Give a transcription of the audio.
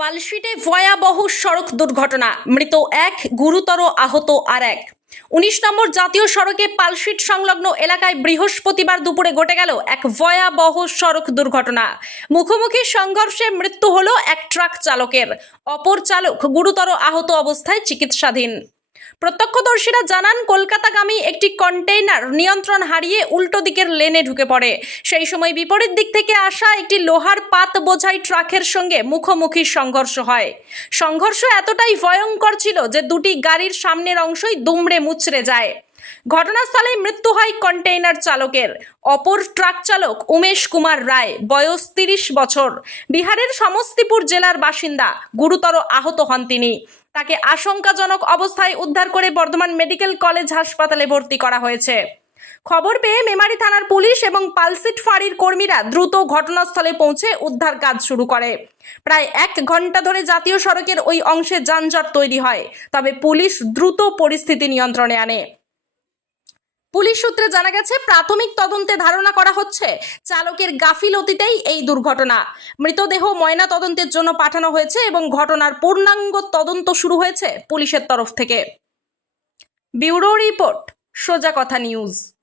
পালশিটে ভয়াবহ সড়ক দুর্ঘটনা, মৃত এক, গুরুতর আহত আর এক। ১৯ নম্বর জাতীয় সড়কে পালশিট সংলগ্ন এলাকায় বৃহস্পতিবার দুপুরে ঘটে গেল এক ভয়াবহ সড়ক দুর্ঘটনা। মুখোমুখি সংঘর্ষে মৃত্যু হলো এক ট্রাক চালকের, অপর চালক গুরুতর আহত অবস্থায় চিকিৎসাধীন। প্রত্যক্ষদর্শীরা জানান, কলকাতাগামী একটি কন্টেইনার নিয়ন্ত্রণ হারিয়ে উল্টো দিকের লেনে ঢুকে পড়ে। সেই সময় বিপরীত দিক থেকে আসা একটি লোহার পাত বোঝাই ট্রাকের সঙ্গে মুখোমুখি সংঘর্ষ হয়। সংঘর্ষ এতটাই ভয়ঙ্কর ছিল যে দুটি গাড়ির সামনের অংশই দুমড়ে মুচড়ে যায়। ঘটনাস্থলে মৃত্যু হয় কন্টেইনার চালকের। অপর ট্রাক চালক উমেশ কুমার রায়, বয়স ৩০ বছর, বিহারের সমস্তিপুর জেলার বাসিন্দা। গুরুতর আহত হন তিনি। তাকে আশঙ্কাজনক অবস্থায় উদ্ধার করে বর্ধমান মেডিকেল কলেজ হাসপাতালে ভর্তি করা হয়েছে। খবর পেয়ে মেমারি থানার পুলিশ এবং পালশিট ফাঁড়ির কর্মীরা দ্রুত ঘটনাস্থলে পৌঁছে উদ্ধার কাজ শুরু করে। প্রায় ১ ঘন্টা ধরে জাতীয় সড়কের ওই অংশে যানজট তৈরি হয়, তবে পুলিশ দ্রুত পরিস্থিতি নিয়ন্ত্রণে আনে। পুলিশ সূত্রে জানা গেছে, প্রাথমিক তদন্তে ধারণা করা হচ্ছে চালকের গাফিলতিতেই এই দুর্ঘটনা। মৃতদেহ ময়না তদন্তের জন্য পাঠানো হয়েছে এবং ঘটনার পূর্ণাঙ্গ তদন্ত শুরু হয়েছে পুলিশের তরফ থেকে। ব্যুরো রিপোর্ট, সোজা কথা নিউজ।